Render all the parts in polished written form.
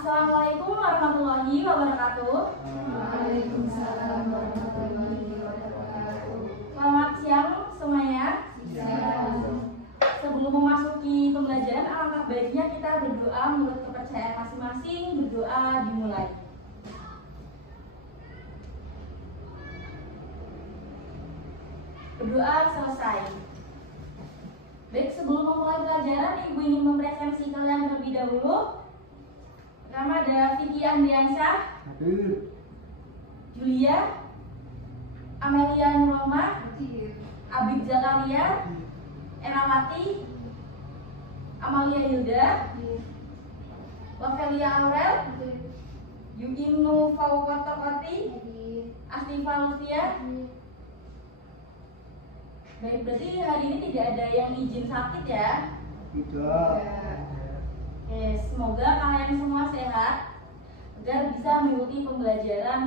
Assalamualaikum warahmatullahi wabarakatuh. Waalaikumsalam warahmatullahi wabarakatuh. Selamat siang semuanya. Siang. Sebelum memasuki pembelajaran, alangkah baiknya kita berdoa menurut kepercayaan masing-masing. Berdoa dimulai. Berdoa selesai. Baik, sebelum memulai pelajaran, Ibu ingin mempresentasi kalian terlebih dahulu. Pertama ada Vicky Andriansyah, Julia, Amelia Nuroma, Abid Zakaria, Erawati, Amalia Hilda, Wafelia Aurel, Yuginu Faukotokoti, Astifa Lufia. Baik, berarti hari ini tidak ada yang izin sakit ya? Tidak. Oke, semoga kalian semua sehat agar bisa mengikuti pembelajaran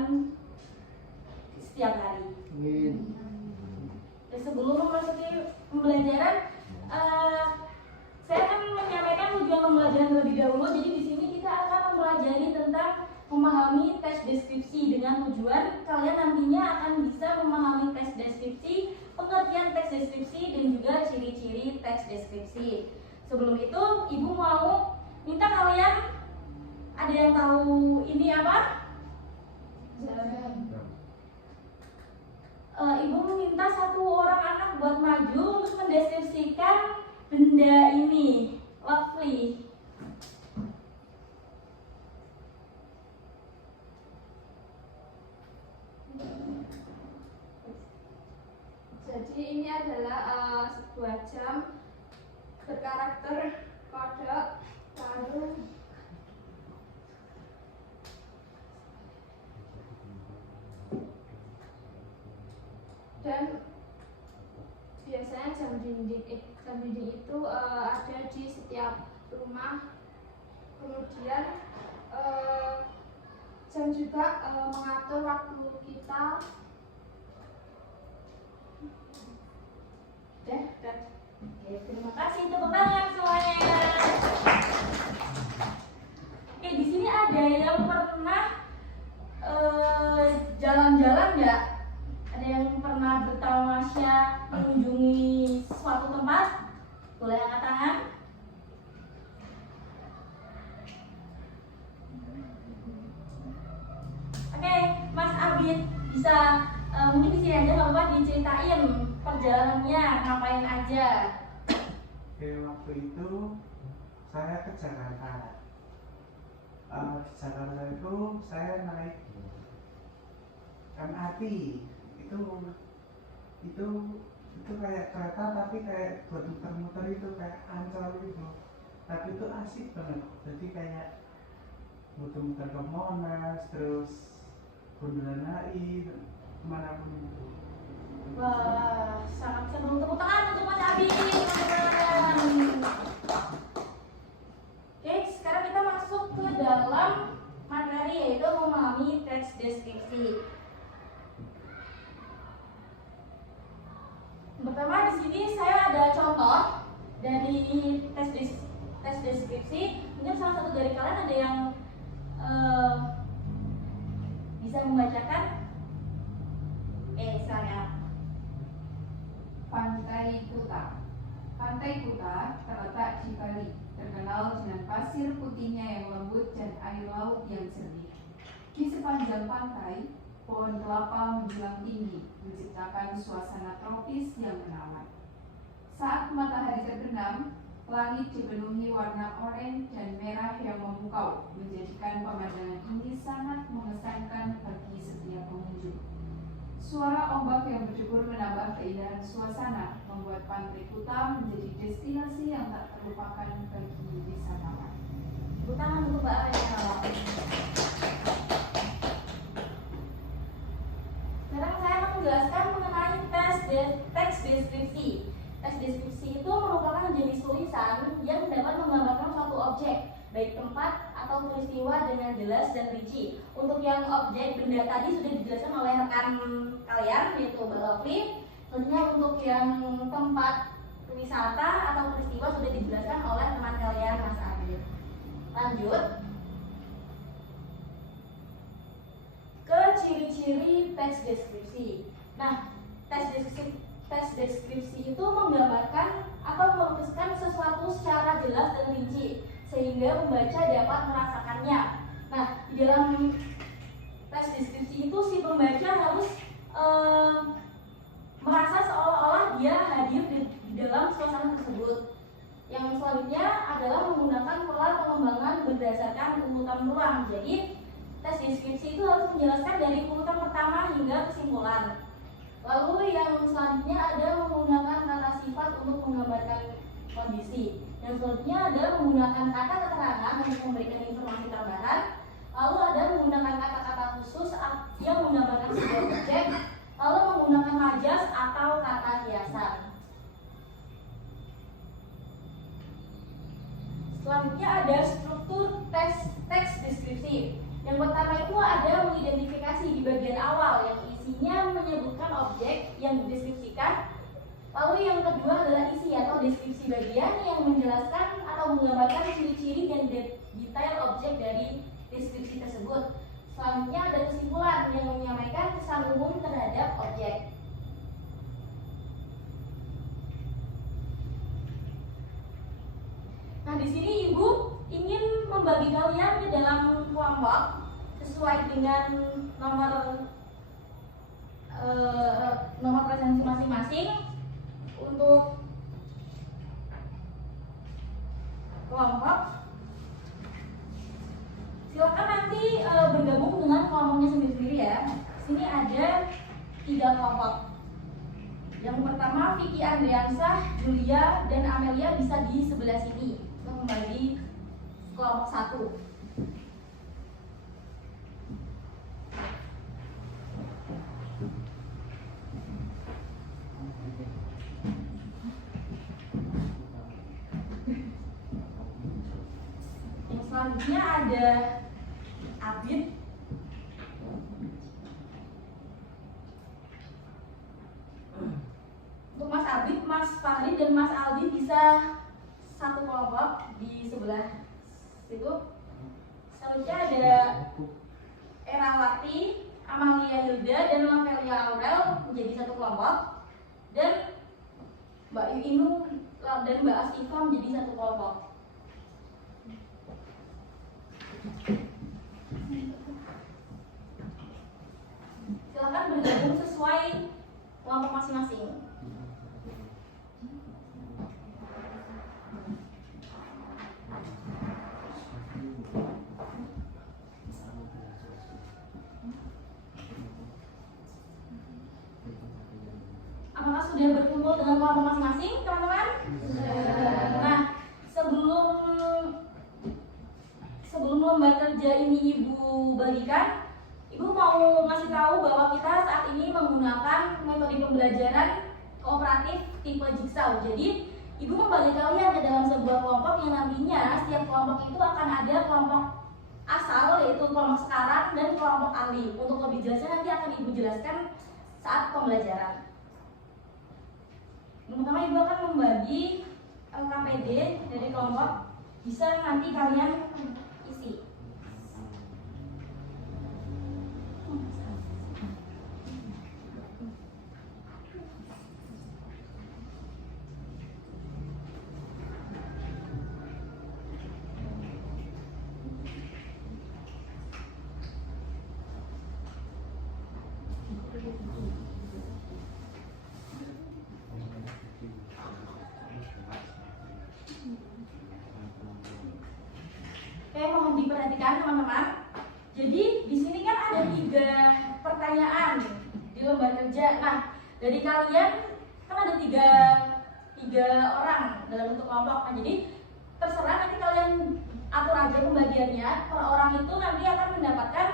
setiap hari. Amin. Oke, sebelum memasuki pembelajaran, saya akan menyampaikan tujuan pembelajaran terlebih dahulu. Jadi di sini kita akan mempelajari tentang memahami teks deskripsi dengan tujuan kalian nantinya akan bisa memahami teks deskripsi, pengertian teks deskripsi, dan juga ciri-ciri teks deskripsi. Sebelum itu, Ibu mau minta kalian, ada yang tahu ini apa? Ibu meminta satu orang anak buat maju untuk mendeskripsikan benda ini. Lovely. Jadi ini adalah sebuah jam berkarakter kodok, lalu dan biasanya jam dinding itu ada di setiap rumah. Kemudian jam juga mengatur waktu kita. Udah. Oke, terima kasih, tepuk tangan semuanya. Oke, di sini ada yang pernah jalan-jalan nggak? Ada yang pernah bertamasya mengunjungi suatu tempat? Boleh angkat tangan? Oke, Mas Abid bisa mungkin di sini aja nggak apa-apa diceritain perjalanannya ngapain aja. Oke, waktu itu saya ke Jakarta. Di Jakarta itu saya naik MRT. Itu kayak kereta tapi kayak buat muter-muter itu kayak Ancol itu. Tapi itu asik banget. Jadi kayak muter-muter ke Monas, terus Bundaran HI, kemanapun itu. Wah, sangat seru. Tepuk tangan untuk Mas Abi, teman-teman. Oke, sekarang kita masuk ke dalam materi, yaitu memahami teks deskripsi. Pertama, di sini saya ada contoh dari teks deskripsi. Mungkin salah satu dari kalian ada yang bisa membacakan. Saya. Pantai Kuta. Pantai Kuta terletak di Bali, terkenal dengan pasir putihnya yang lembut dan air laut yang jernih. Di sepanjang pantai, pohon kelapa menjulang tinggi, menciptakan suasana tropis yang menawan. Saat matahari terbenam, langit dipenuhi warna oranye dan merah yang memukau, menjadikan pemandangan ini sangat mengesankan bagi setiap pengunjung. Suara ombak yang berdebur menambah keindahan suasana, membuat Pantai Kuta menjadi destinasi yang tak terlupakan bagi wisatawan. Tepuk tangan untuk Mbak Arya. Sekarang saya akan menjelaskan mengenai teks deskripsi. Teks deskripsi itu merupakan jenis tulisan yang dapat menggambarkan suatu objek, baik tempat atau peristiwa dengan jelas dan rinci. Untuk yang objek benda tadi sudah dijelaskan oleh rekan kalian, yaitu Mbak Lovely. Tentunya untuk yang tempat wisata atau peristiwa sudah dijelaskan oleh teman kalian Mas Adit. Lanjut. teks deskripsi. Nah, teks deskripsi itu menggambarkan atau melukiskan sesuatu secara jelas dan rinci sehingga pembaca dapat merasakannya. Nah, di dalam teks deskripsi itu si pembaca harus merasa seolah-olah dia hadir di dalam suasana tersebut. Yang selanjutnya adalah menggunakan pola pengembangan berdasarkan urutan ruang. Jadi teks deskripsi itu harus menjelaskan dari urutan pertama hingga kesimpulan. Lalu yang selanjutnya ada menggunakan kata sifat untuk menggambarkan kondisi. Yang selanjutnya ada menggunakan kata keterangan untuk memberikan informasi tambahan. Lalu ada menggunakan kata-kata khusus yang menggambarkan sebuah objek. Lalu menggunakan majas atau kata hiasan. Selanjutnya ada struktur teks deskripsi. Yang pertama itu ada mengidentifikasi di bagian awal yang isinya menyebutkan objek yang dideskripsikan. Lalu yang kedua adalah isi atau deskripsi bagian yang menjelaskan atau menggambarkan ciri-ciri dan detail objek dari deskripsi tersebut. Selanjutnya ada kesimpulan yang menyampaikan kesan umum terhadap objek. Nah, di sini Ibu ingin membagi kalian ke dalam kelompok sesuai dengan nomor presensi masing-masing untuk kelompok. Silakan nanti bergabung dengan kelompoknya sendiri-sendiri ya. Sini ada 3 kelompok. Yang pertama Vicky Andriansah, Julia, dan Amelia bisa di sebelah sini untuk membagi kelompok 1. Yang selanjutnya ada Abid. Untuk Mas Abid, Mas Fahri, dan Mas Aldi bisa satu kelompok di sebelah situ. Selanjutnya ada Erawati, Amalia Hilda, dan Lavelia Aurel menjadi satu kelompok. Dan Mbak Inu dan Mbak Asifa menjadi satu kelompok. Silakan bergabung sesuai kelompok masing-masing. Apakah sudah berkumpul dengan kelompok masing-masing, teman-teman? Nah, sebelum lomba kerja ini Ibu bagikan, Ibu mau ngasih tahu bahwa kita saat ini menggunakan metode pembelajaran kooperatif tipe jigsaw. Jadi, Ibu membagi kalian ke dalam sebuah kelompok yang nantinya setiap kelompok itu akan ada kelompok asal, yaitu kelompok sekarang dan kelompok ahli. Untuk lebih jelasnya nanti akan Ibu jelaskan saat pembelajaran. Yang pertama Ibu akan membagi LKPD dari kelompok, bisa nanti kalian isi. Oke, mohon diperhatikan teman-teman. Jadi di sini kan ada 3 pertanyaan di lembar kerja. Nah, dari kalian kan ada tiga orang dalam bentuk kelompok. Nah, jadi terserah nanti kalian atur aja pembagiannya. Per orang itu nanti akan mendapatkan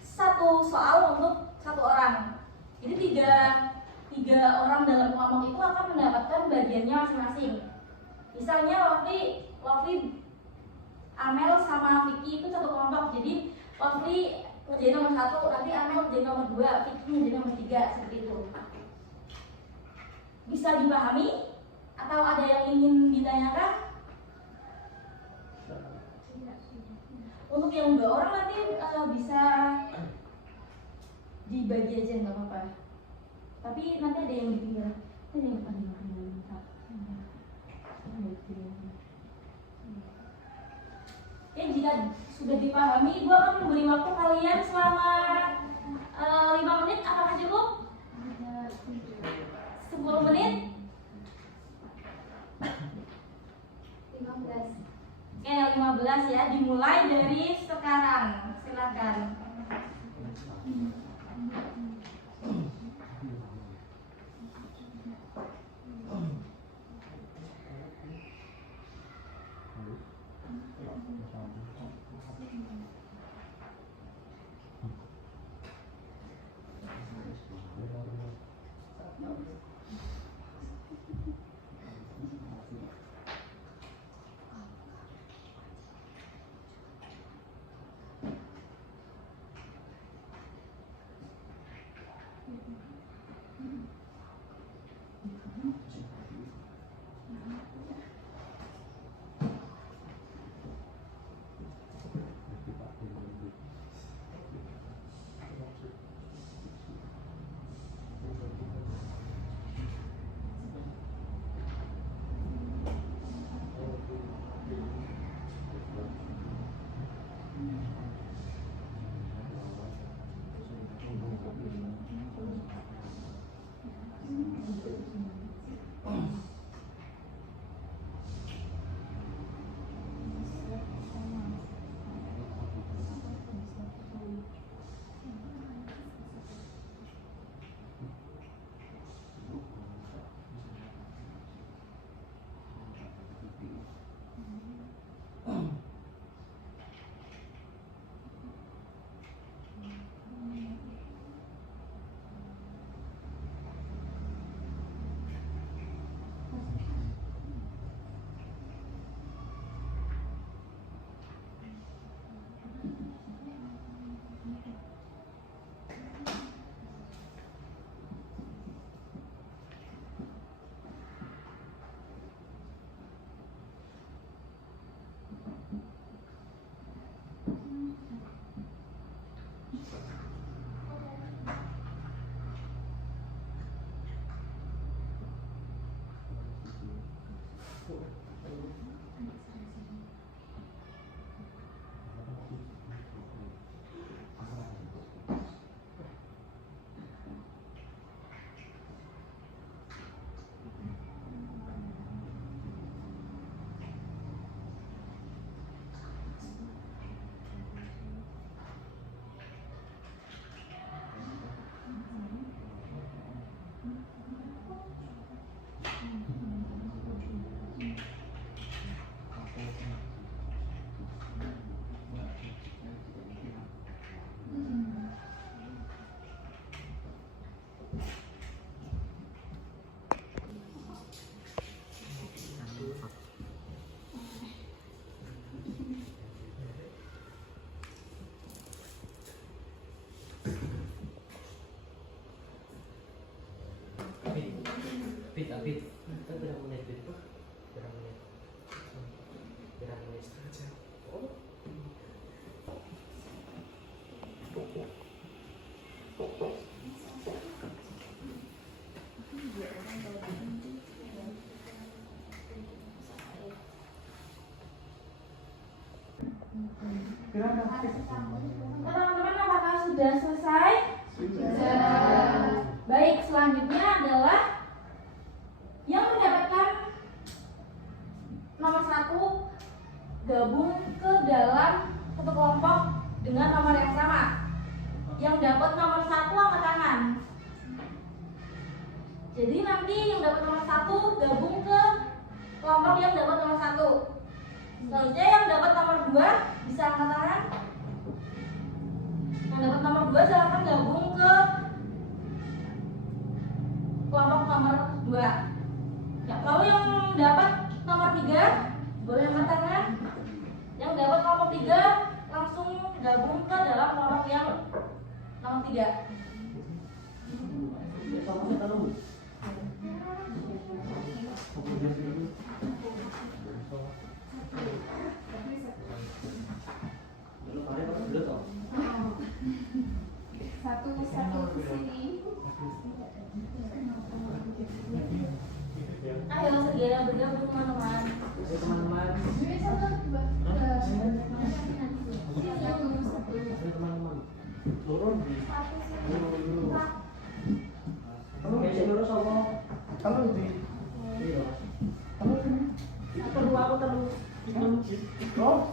1 soal untuk 1 orang. Jadi tiga orang dalam kelompok itu akan mendapatkan bagiannya masing-masing. Misalnya Lovely, Amel sama Vicky itu 1 kelompok. Jadi Lovely ngerjain nomor 1, nanti Amel ngerjain nomor 2, Vicky ngerjain nomor 3, seperti itu. Bisa dipahami? Atau ada yang ingin ditanyakan? Untuk yang 2 orang nanti bisa dibagi aja nggak apa-apa. Tapi nanti ada yang ditinggal. Ada yang ditinggal. Ya, jika sudah dipahami, Ibu akan memberi waktu kalian selama 5 menit. Apakah cukup? 10 menit? 15. Oke, 15 ya. Dimulai dari sekarang. Silakan. Tapi kita berapa menit itu? Berapa menit? Berapa menit saja? Oh. Teman-teman, apakah sudah selesai? Baik, selanjutnya adalah yang mendapatkan nomor 1 gabung ke dalam satu kelompok dengan nomor yang sama. Yang dapat nomor 1 angkat tangan. Jadi nanti yang dapat nomor 1 gabung ke kelompok yang dapat nomor 1. Selanjutnya yang dapat nomor 2 bisa angkat tangan. Yang dapat nomor 2 silakan gabung ke kelompok nomor 2. Ya, kalau yang dapat nomor 3 boleh angkat tangan. Yang dapat nomor 3 langsung gabung ke dalam kelompok yang nomor 3. Satu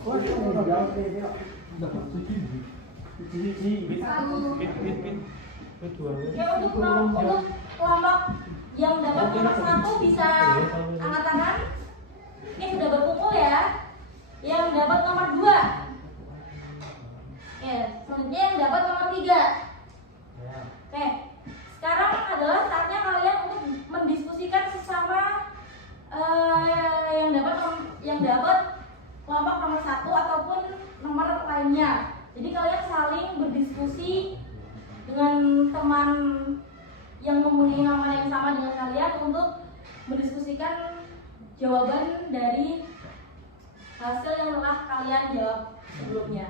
Ya, untuk kelompok yang dapat nomor 1 bisa angkat tangan. Ini sudah berkumpul ya. Yang dapat nomor 2. Ya, selanjutnya yang dapat nomor 3. Oke, sekarang adalah saatnya kalian untuk mendiskusikan sesama yang dapat kelompok nomor 1 ataupun nomor lainnya. Jadi kalian saling berdiskusi dengan teman yang mempunyai nomor yang sama dengan kalian untuk mendiskusikan jawaban dari hasil yang telah kalian jawab sebelumnya.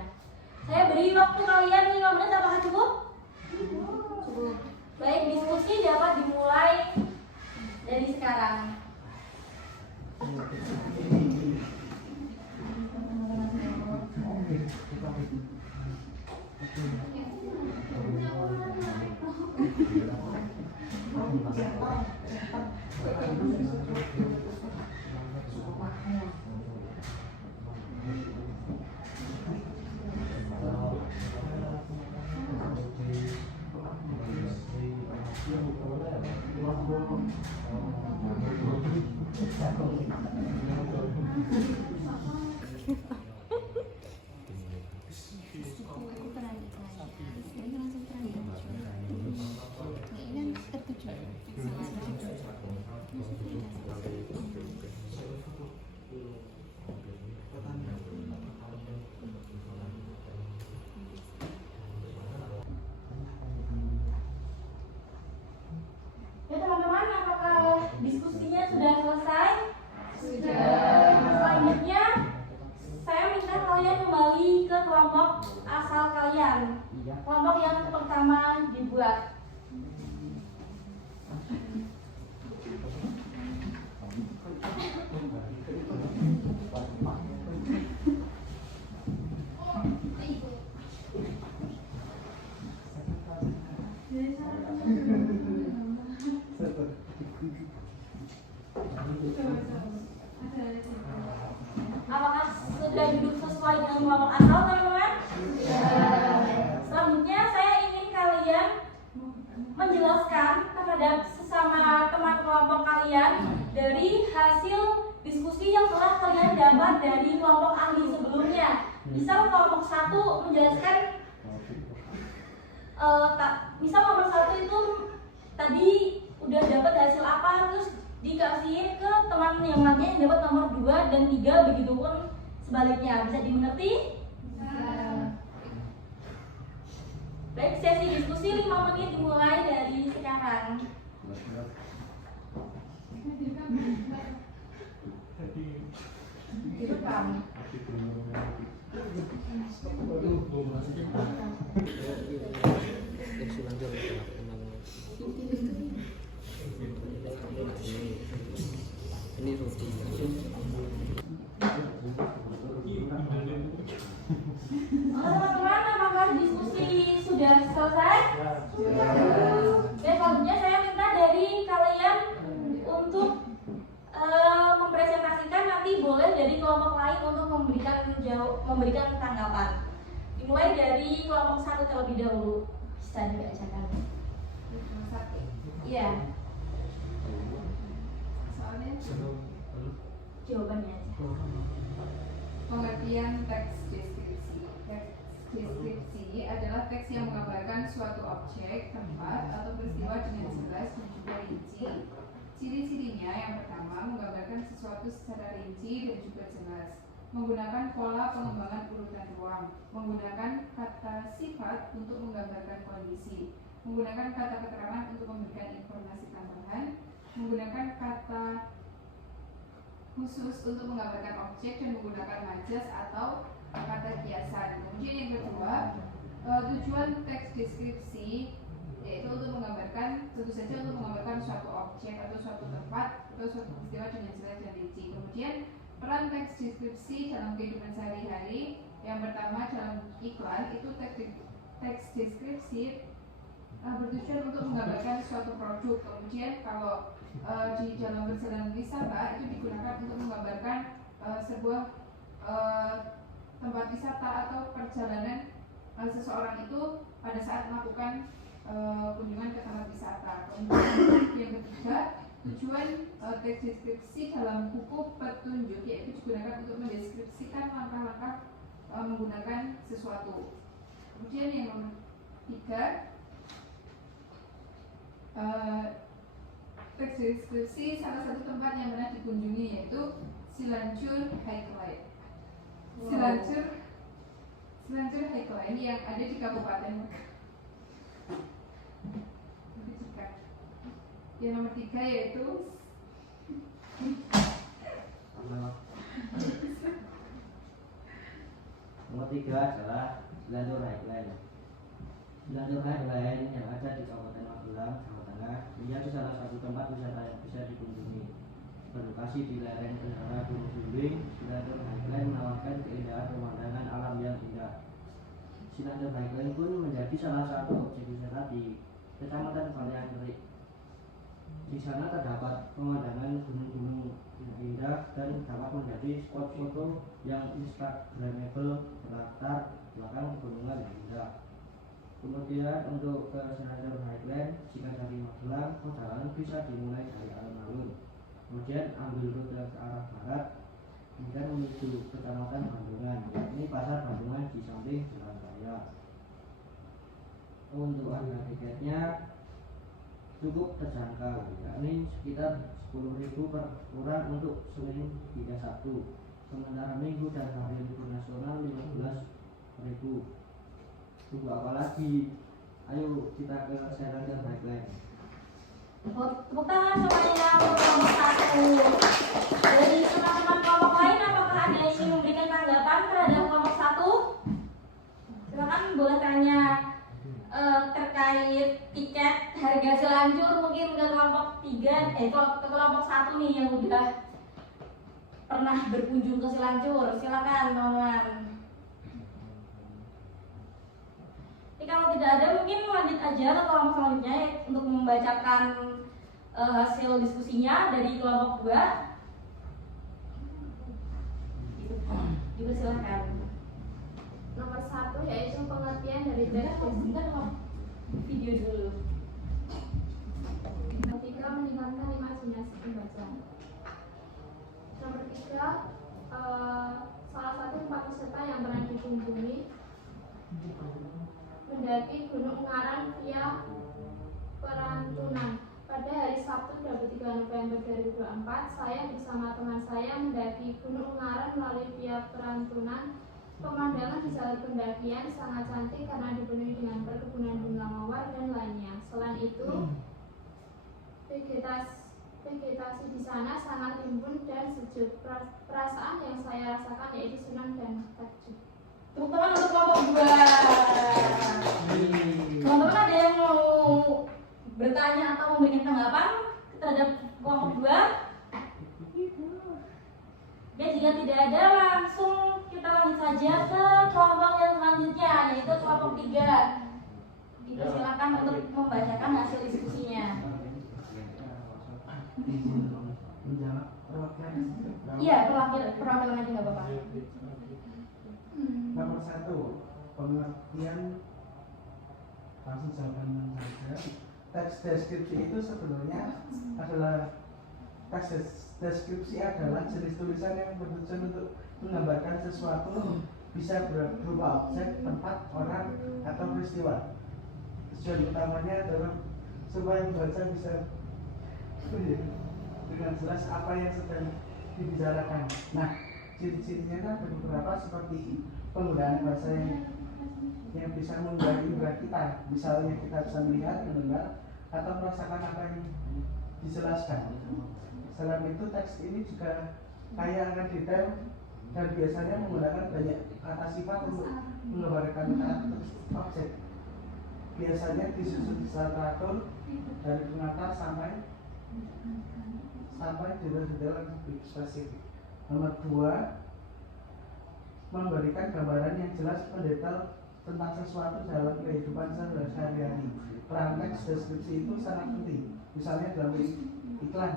Saya beri waktu kalian 5 menit, apakah cukup? Cukup. Baik, diskusi dapat dimulai dari sekarang. Ya teman-teman, apakah diskusinya sudah selesai? Sudah. Selanjutnya, saya minta kalian kembali ke kelompok asal kalian. Kelompok yang pertama dibuat. Apakah sudah duduk sesuai dengan kelompok asal, teman-teman? Selanjutnya saya ingin kalian menjelaskan terhadap sesama teman kelompok kalian dari hasil diskusi yang telah kalian dapat dari kelompok ahli sebelumnya. Misal kelompok 1 menjelaskan misal nomor 1 itu tadi udah dapat hasil apa, terus dikasihin ke teman yang lainnya yang dapat nomor 2 dan 3, begitupun sebaliknya. Bisa dimengerti? Baik, sesi diskusi 5 menit dimulai dari sekarang. Ini roti. Teman-teman, apakah diskusi sudah selesai? Oke, selanjutnya saya minta dari kalian untuk mempresentasikan, nanti boleh dari kelompok lain untuk memberikan tanggapan. Dimulai dari kelompok 1 terlebih dahulu. Bisa dibacakan. Iya. Soalnya Jawabannya aja. pengertian teks deskripsi. Teks deskripsi adalah teks yang menggambarkan suatu objek, tempat, atau peristiwa dengan jelas dan juga rinci. Ciri-cirinya yang pertama, menggambarkan sesuatu secara rinci dan juga jelas, menggunakan pola pengembangan urutan ruang, menggunakan kata sifat untuk menggambarkan kondisi, menggunakan kata keterangan untuk memberikan informasi tambahan, menggunakan kata khusus untuk menggambarkan objek, dan menggunakan majas atau kata kiasan. Kemudian yang kedua, tujuan teks deskripsi yaitu untuk menggambarkan, tentu saja untuk menggambarkan suatu objek atau suatu tempat atau suatu peristiwa dengan jelas dan rinci. Kemudian peran teks deskripsi dalam kehidupan sehari-hari, yang pertama dalam iklan itu teks deskripsi bertujuan untuk menggambarkan suatu produk. Kemudian kalau di dalam perjalanan wisata itu digunakan untuk menggambarkan sebuah tempat wisata atau perjalanan seseorang itu pada saat melakukan kunjungan ke tempat wisata. Kemudian yang ketiga, tujuan teks deskripsi dalam buku petunjuk yaitu digunakan untuk mendeskripsikan langkah-langkah menggunakan sesuatu. Kemudian yang nomor 3, teks deskripsi salah satu tempat yang pernah dikunjungi yaitu Cilanjur Highline. Cilanjur Highline yang ada di Kabupaten Mekah. Yang nomor 3 yaitu nomor 3 adalah Cilanjur Highline. Cilanjur Highline yang ada di Kabupaten Magelang, Jawa Tengah menjadi salah satu tempat wisata yang bisa dikunjungi. Berlokasi di lereng tenggara Gunung Sumbing, Cilanjur Highline menawarkan keindahan pemandangan alam yang indah. Cilanjur Highline pun menjadi salah satu objek wisata di Kecamatan Palian Terik. Di sana terdapat pemandangan gunung-gunung yang indah dan dapat menjadi spot foto yang instagramable berlatar belakang pegunungan yang indah. Kemudian untuk ke Cilanjur Highline, jika dari Magelang, perjalanan bisa dimulai dari alun-alun. Kemudian ambil rute ke arah barat, kemudian menuju Kecamatan Bandungan, yakni Pasar Bandungan di samping Jalan Raya. Untuk harga tiketnya cukup terjangkau, yakni sekitar 10.000 per orang untuk Senin hingga Sabtu. Sementara Minggu dan hari libur nasional 15.000. Tunggu apa lagi? Ayo kita ke Cilanjur Highline. Tepuk tangan semuanya untuk kelompok 1. Dari teman-teman kelompok lain, apakah ada yang ingin memberikan tanggapan terhadap kelompok 1? Silakan boleh tanya terkait tiket harga Cilanjur mungkin ke kelompok 3, ke kelompok 1 nih yang udah pernah berkunjung ke Cilanjur. Silakan teman-teman. Kalau tidak ada mungkin lanjut aja ke kelompok selanjutnya untuk membacakan hasil diskusinya dari kelompok 2. Dipersilakan. Nomor 1 yaitu pengertian dari teks Video dulu. Nomor 3 meningkatkan imajinasi pembaca. Nomor 3 salah satu tempat wisata yang pernah dikunjungi mendaki Gunung Ungaran via Perantunan. Pada hari Sabtu 23 November 2024, saya bersama teman saya mendaki Gunung Ungaran melalui via Perantunan. Pemandangan di jalur pendakian sangat cantik karena dipenuhi dengan perkebunan bunga mawar dan lainnya. Selain itu, vegetasi di sana sangat rimbun dan sejuk. Perasaan yang saya rasakan yaitu senang dan takjub. Tepuk tangan untuk kelompok 2. Teman-teman ada yang mau bertanya atau memberikan tanggapan terhadap kelompok 2? Ya, jika tidak ada langsung kita lanjut saja ke kelompok yang selanjutnya, yaitu kelompok 3. Dipersilakan untuk membacakan hasil diskusinya. Iya, perwakilan aja nggak apa-apa. Nomor 1, pengertian langsung jawaban saja. Teks deskripsi itu sebenarnya adalah deskripsi adalah jenis tulisan yang bertujuan untuk menggambarkan sesuatu, bisa berupa objek, tempat, orang, atau peristiwa. Tujuan utamanya adalah supaya pembaca bisa dengan jelas apa yang sedang dibicarakan. Nah, ciri-cirinya ada beberapa seperti penggunaan bahasa yang bisa mengganggu indera kita. Misalnya kita bisa melihat, mendengar, atau merasakan apa yang dijelaskan. Selain itu, teks ini juga kaya akan detail dan biasanya menggunakan banyak kata sifat untuk menggambarkan objek. Biasanya disusun secara teratur dari pengantar sampai detail-detail yang lebih spesifik. Nomor 2, memberikan gambaran yang jelas mendetail tentang sesuatu dalam kehidupan sehari-hari. Peran teks deskripsi itu sangat penting. Misalnya dalam iklan,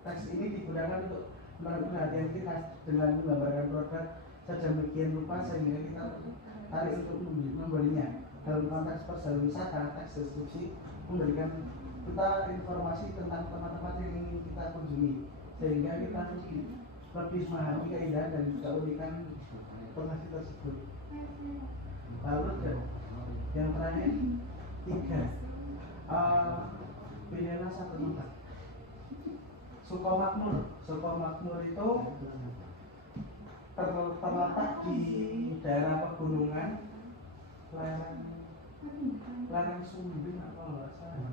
teks ini digunakan untuk menarik perhatian kita dengan menggambarkan produk sedemikian rupa sehingga kita tarik untuk membelinya. Dalam konteks perwisata, teks deskripsi memberikan kita informasi tentang tempat-tempat yang ingin kita kunjungi, sehingga kita lebih memahami keindahan dan keunikan informasi tersebut. Lalu yang terakhir 3, pilihlah satu tempat. Sukomakmur itu terletak di daerah pegunungan lereng Sumbing atau nggak salah,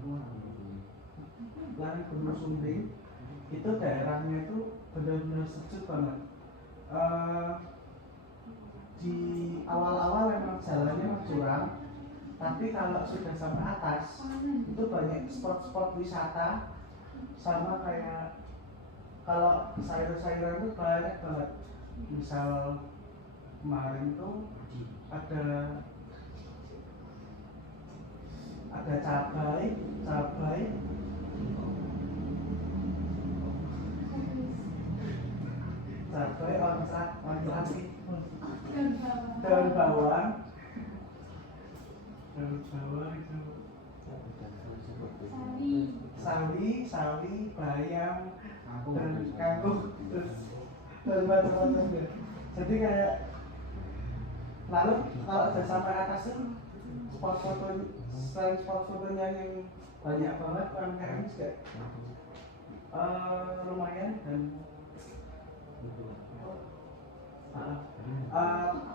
lereng Gunung Sumbing. Itu daerahnya itu benar-benar sejuk banget. Di awal-awal memang jalannya curam, tapi kalau sudah sampai atas itu banyak spot-spot wisata, sama kayak kalau sayur-sayuran itu banyak banget. Misal kemarin tuh ada cabai, oncat, daun bawang itu sawi, bayam, dan kangkung, dan macam-macam ya. Jadi kayak, lalu kalau udah sampai atas tuh spot fotonya yang banyak banget, UMKM juga lumayan. Dan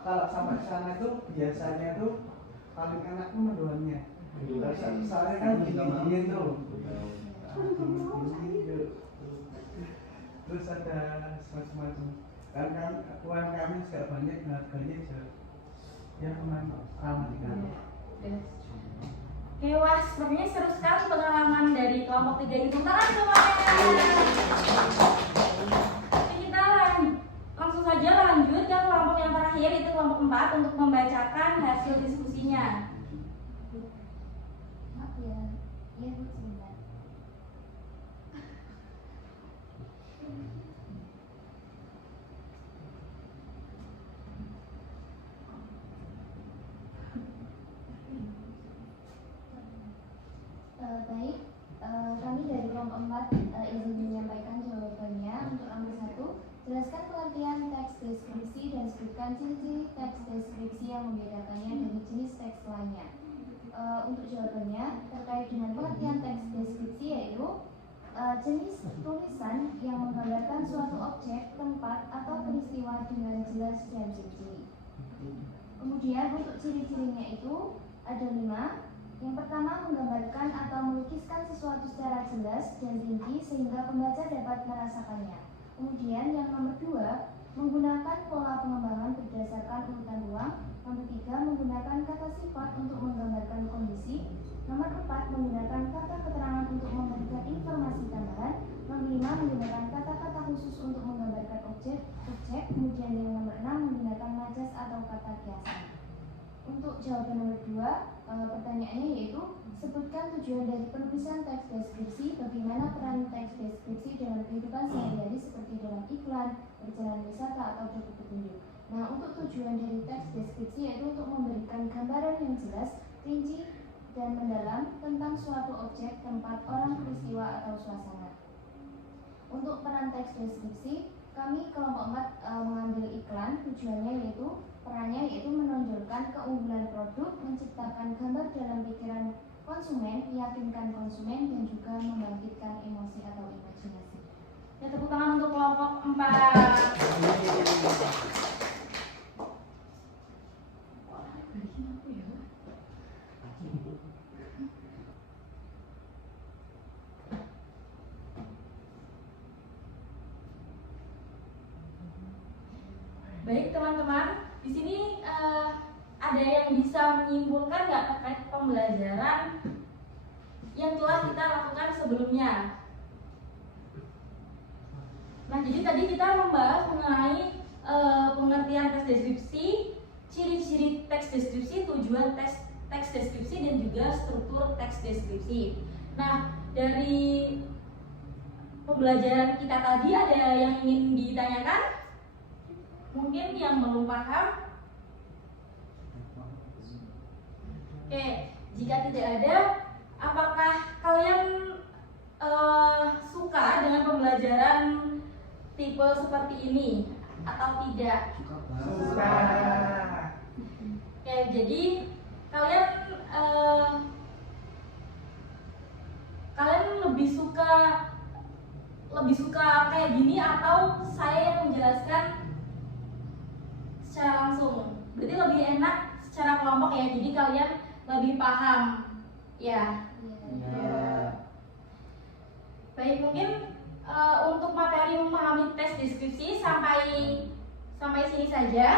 kalau sampai sana itu biasanya tuh paling enak tuh mendoannya. Soalnya kan dingin tuh. Terus ada semacam kan UMKM juga banyak, harganya juga ya memang ramah di kantong. Oke, wah sepertinya seru sekali pengalaman dari kelompok 3 ini. Tepuk tangan semuanya. Oke, kita langsung saja lanjut ke kelompok yang terakhir, itu kelompok 4, untuk membacakan hasil diskusinya. Maaf ya, Bu, sebentar. Baik, kami dari kelompok 4 izin menyampaikan jawabannya. Untuk nomor 1, jelaskan pengertian teks deskripsi dan sebutkan ciri-ciri teks deskripsi yang membedakannya dari jenis teks lainnya. Untuk jawabannya, terkait dengan pengertian teks deskripsi yaitu jenis tulisan yang menggambarkan suatu objek, tempat, atau peristiwa dengan jelas dan rinci. Kemudian untuk ciri-cirinya itu ada 5. Yang pertama, menggambarkan atau melukiskan sesuatu secara jelas dan rinci sehingga pembaca dapat merasakannya. Kemudian yang nomor 2, menggunakan pola pengembangan berdasarkan urutan ruang. Nomor 3, menggunakan kata sifat untuk menggambarkan kondisi. Nomor 4, menggunakan kata keterangan untuk memberikan informasi tambahan. Nomor 5, menggunakan kata-kata khusus untuk menggambarkan objek. Kemudian yang nomor 6, menggunakan majas atau kata kiasan. Untuk jawaban nomor 2, pertanyaannya yaitu sebutkan tujuan dari penulisan teks deskripsi, bagaimana peran teks deskripsi dalam kehidupan sehari-hari seperti dalam iklan, perjalanan wisata, atau buku petunjuk. Nah, untuk tujuan dari teks deskripsi yaitu untuk memberikan gambaran yang jelas, rinci, dan mendalam tentang suatu objek, tempat, orang, peristiwa, atau suasana. Untuk peran teks deskripsi, kami kelompok 4 mengambil iklan. Perannya yaitu menonjolkan keunggulan produk, menciptakan gambar dalam pikiran konsumen, meyakinkan konsumen, dan juga membangkitkan emosi atau imajinasi. Ya, tepuk tangan untuk kelompok 4. Baik teman-teman, di sini ada yang bisa menyimpulkan nggak terkait pembelajaran yang telah kita lakukan sebelumnya? Nah, jadi tadi kita membahas mengenai pengertian teks deskripsi, ciri-ciri teks deskripsi, tujuan teks deskripsi, dan juga struktur teks deskripsi. Nah, dari pembelajaran kita tadi ada yang ingin ditanyakan? Mungkin yang belum paham. Oke, jika tidak ada, apakah kalian suka dengan pembelajaran tipe seperti ini atau tidak? Suka. Oke, jadi kalian lebih suka kayak gini atau saya yang menjelaskan secara langsung? Berarti lebih enak secara kelompok ya, jadi kalian lebih paham ya. Ya. Baik, mungkin untuk materi memahami tes deskripsi sampai sini saja.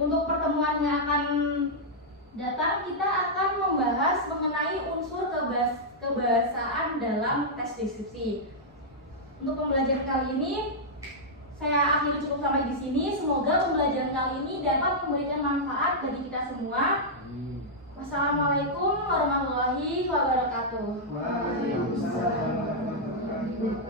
Untuk pertemuan yang akan datang, kita akan membahas mengenai unsur kebahasaan dalam tes deskripsi. Untuk pembelajaran kali ini saya akhiri cukup sampai di sini. Semoga pembelajaran kali ini dapat memberikan manfaat bagi kita semua. Wassalamualaikum warahmatullahi wabarakatuh. Waalaikumsalam warahmatullahi wabarakatuh.